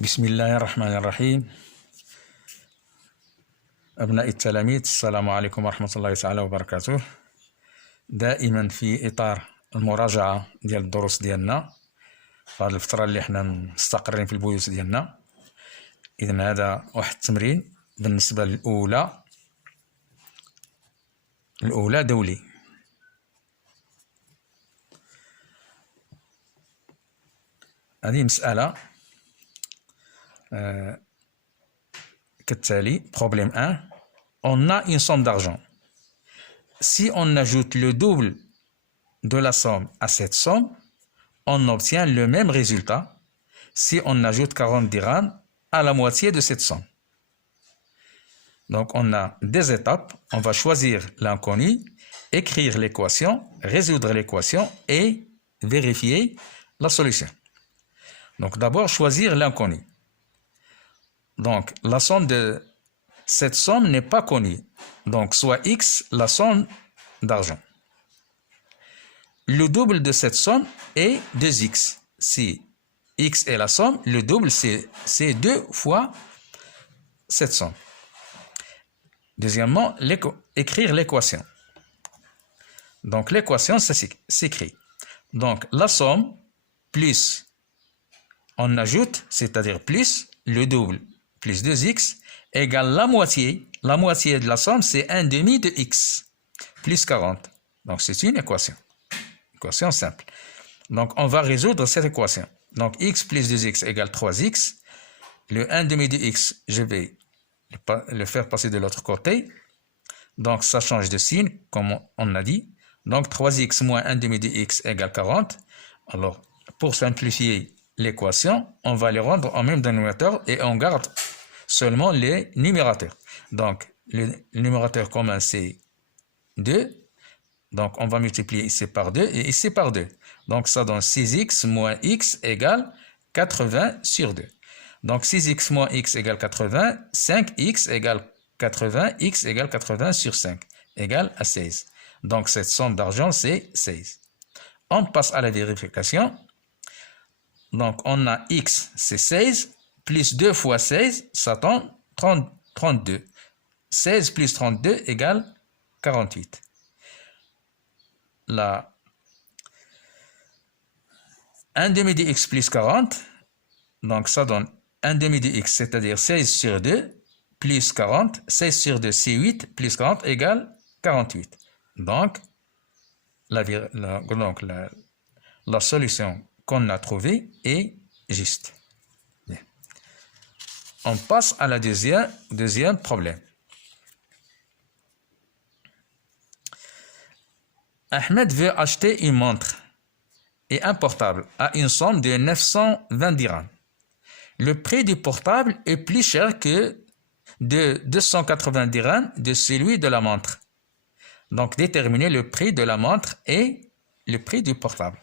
بسم الله الرحمن الرحيم. أبناء التلاميذ، السلام عليكم ورحمة الله تعالى وبركاته. دائما في إطار المراجعة ديال الدروس ديالنا في هذه الفترة اللي حنا مستقرين في البيوت ديالنا. إذن هذا واحد التمرين بالنسبة للأولى دولي. هذه مسألة كالتالي. Problème 1. On a une somme d'argent. Si on ajoute le double de la somme à cette somme, on obtient le même résultat si on ajoute 40 dirhams à la moitié de cette somme. Donc on a des étapes. On va choisir l'inconnu, écrire l'équation, résoudre l'équation et vérifier la solution. Donc d'abord choisir l'inconnu. Donc la somme de cette somme n'est pas connue. Donc soit x la somme d'argent. Le double de cette somme est 2x. Si x est la somme, le double c'est 2 fois cette somme. Deuxièmement, écrire l'équation. Donc l'équation s'écrit. Donc la somme plus on ajoute, c'est-à-dire plus le double plus 2x égale la moitié. La moitié de la somme, c'est 1 demi de x plus 40. Donc c'est une équation. Équation simple. Donc on va résoudre cette équation. Donc x plus 2x égale 3x. Le 1 demi de x, je vais le faire passer de l'autre côté. Donc ça change de signe, comme on a dit. Donc 3x moins 1 demi de x égale 40. Alors, pour simplifier l'équation, on va les rendre en même dénominateur et on garde seulement les numérateurs. Donc, le numérateur commun, c'est 2. Donc, on va multiplier ici par 2 et ici par 2. Donc, ça donne 6x moins x égale 80 sur 2. Donc, 6x moins x égale 80, 5x égale 80, x égale 80 sur 5 égale à 16. Donc, cette somme d'argent, c'est 16. On passe à la vérification. Donc, on a x, c'est 16, plus 2 fois 16, ça donne 32. 16 plus 32 égale 48. Là, 1 demi de x plus 40, donc ça donne 1 demi de x, c'est-à-dire 16 sur 2, plus 40, 16 sur 2, c'est 8, plus 40 égale 48. Donc, la solution qu'on a trouvée est juste. Bien. On passe à la deuxième problème. Ahmed veut acheter une montre et un portable à une somme de 920 dirhams. Le prix du portable est plus cher que de 280 dirhams de celui de la montre. Donc, déterminer le prix de la montre et le prix du portable.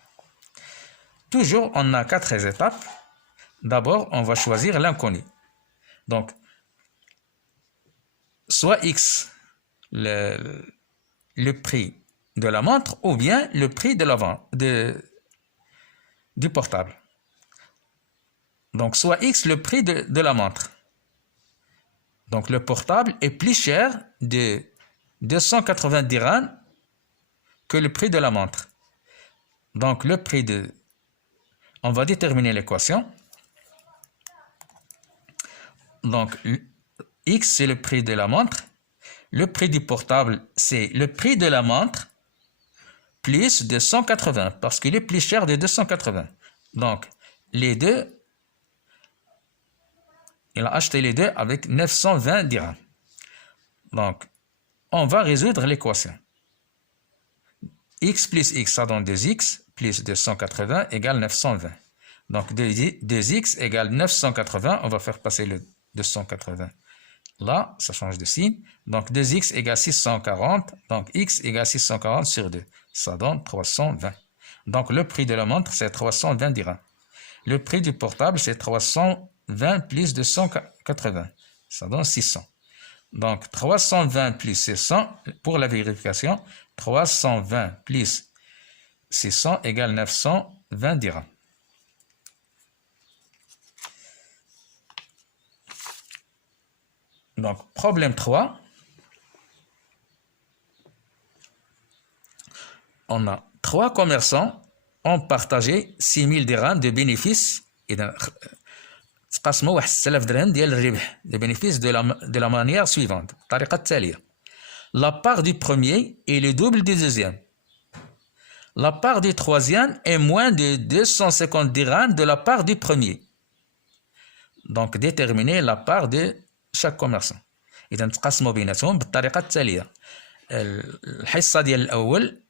Toujours, on a 4 étapes. D'abord, on va choisir l'inconnu. Donc, soit x, le prix de la montre, ou bien le prix de la vente du portable. Donc, soit x, le prix de la montre. Donc, le portable est plus cher de 280 dirhams que le prix de la montre. Donc, le prix on va déterminer l'équation. Donc, x, c'est le prix de la montre. Le prix du portable, c'est le prix de la montre plus 280, parce qu'il est plus cher de 280. Donc, les deux, il a acheté les deux avec 920 dirhams. Donc, on va résoudre l'équation. X plus x, ça donne 2x, plus 280 égale 920. Donc 2x égale 980, on va faire passer le 280. Là, ça change de signe. Donc 2x égale 640, donc x égale 640 sur 2. Ça donne 320. Donc le prix de la montre, c'est 320 dirhams. Le prix du portable, c'est 320 plus 280. Ça donne 600. Donc 320 plus 600, pour la vérification, 320 plus 600 égale 920 dirhams. Donc, problème 3. On a 3 commerçants ont partagé 6000 dirhams de bénéfices. إذا تقسموا 1000 درهم ديال الربح de bénéfices de la manière suivante. الطريقة التالية. La part du premier est le double du deuxième. La part du troisième est moins de 250 dirhams de la part du premier. Donc, déterminer la part de chaque commerçant. إذا تقسموا بيناتهم بالطريقة التالية. الحصة ديال الأول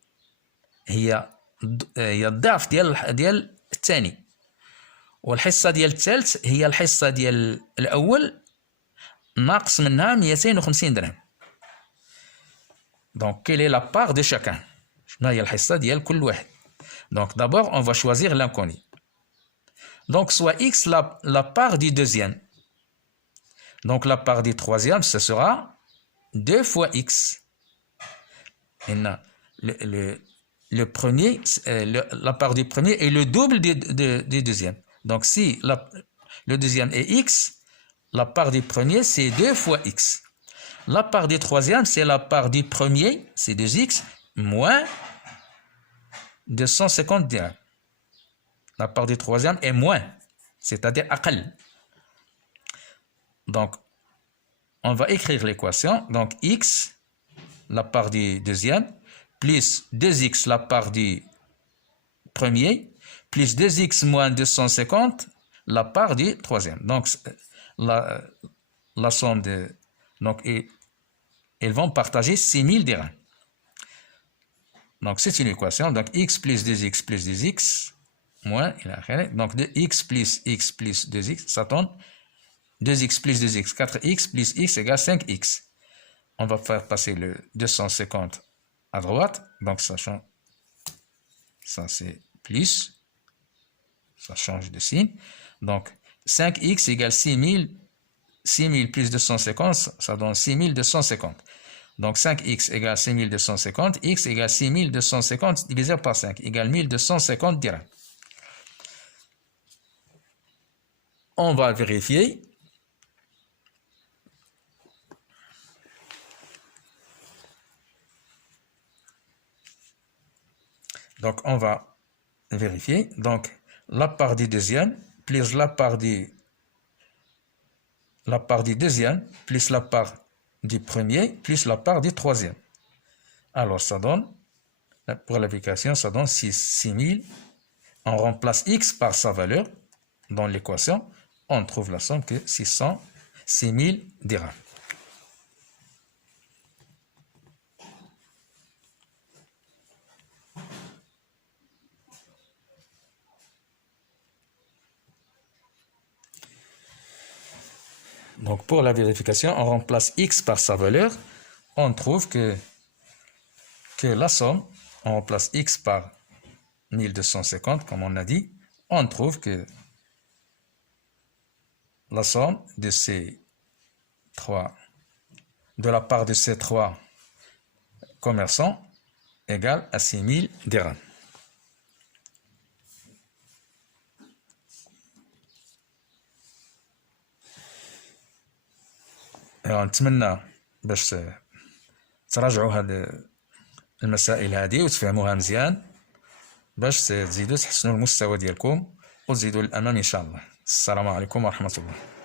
هي الضعف ديال الثاني، والحصة ديال الثالث هي الحصة ديال الأول ناقص منها 250 درهم. Donc, quelle est la part de chacun? شنو هي الحصة ديال كل واحد؟ Donc, d'abord, on va choisir l'inconnu. Donc, soit x la part du deuxième. Donc, la part du troisième, ce sera 2 fois x. Et le premier, la part du premier est le double du deuxième. Donc, si le deuxième est x, la part du premier, c'est 2 fois x. La part du troisième, c'est la part du premier, c'est 2x, moins 250 dirhams. La part du troisième est moins, c'est-à-dire aqal. Donc, on va écrire l'équation. Donc, x, la part du deuxième, plus 2x, la part du premier, plus 2x moins 250, la part du troisième. Donc, la somme de... Donc, ils vont partager 6000 dirhams. Donc, c'est une équation. Donc, x plus 2x plus 2x, moins, donc, 2x plus x plus 2x, ça donne 2x plus 2x, 4x plus x égale 5x. On va faire passer le 250 à droite. Donc, ça change. Ça, c'est plus. Ça change de signe. Donc, 5x égale 6000. 6000 plus 250, ça donne 6250. Donc, 5x égale 6250. X égale 6250 divisé par 5 égale 1250 dirhams. On va vérifier. Donc, on va vérifier. Donc, la part du deuxième plus la part du deuxième plus la part du premier plus la part du troisième. Alors, ça donne, pour l'application, ça donne 6000. On remplace x par sa valeur dans l'équation. On trouve la somme que 6000 dirhams. Donc, pour la vérification, on remplace x par sa valeur. On trouve que la somme, on remplace x par 1250, comme on a dit. On trouve que la somme de la part de ces trois commerçants égale à 6000 dirhams. نتمنى باش تراجعوا هذه المسائل هذه وتفهموها مزيان باش تزيدوا تحسنوا المستوى ديالكم وتزيدوا للامام ان شاء الله. السلام عليكم ورحمه الله.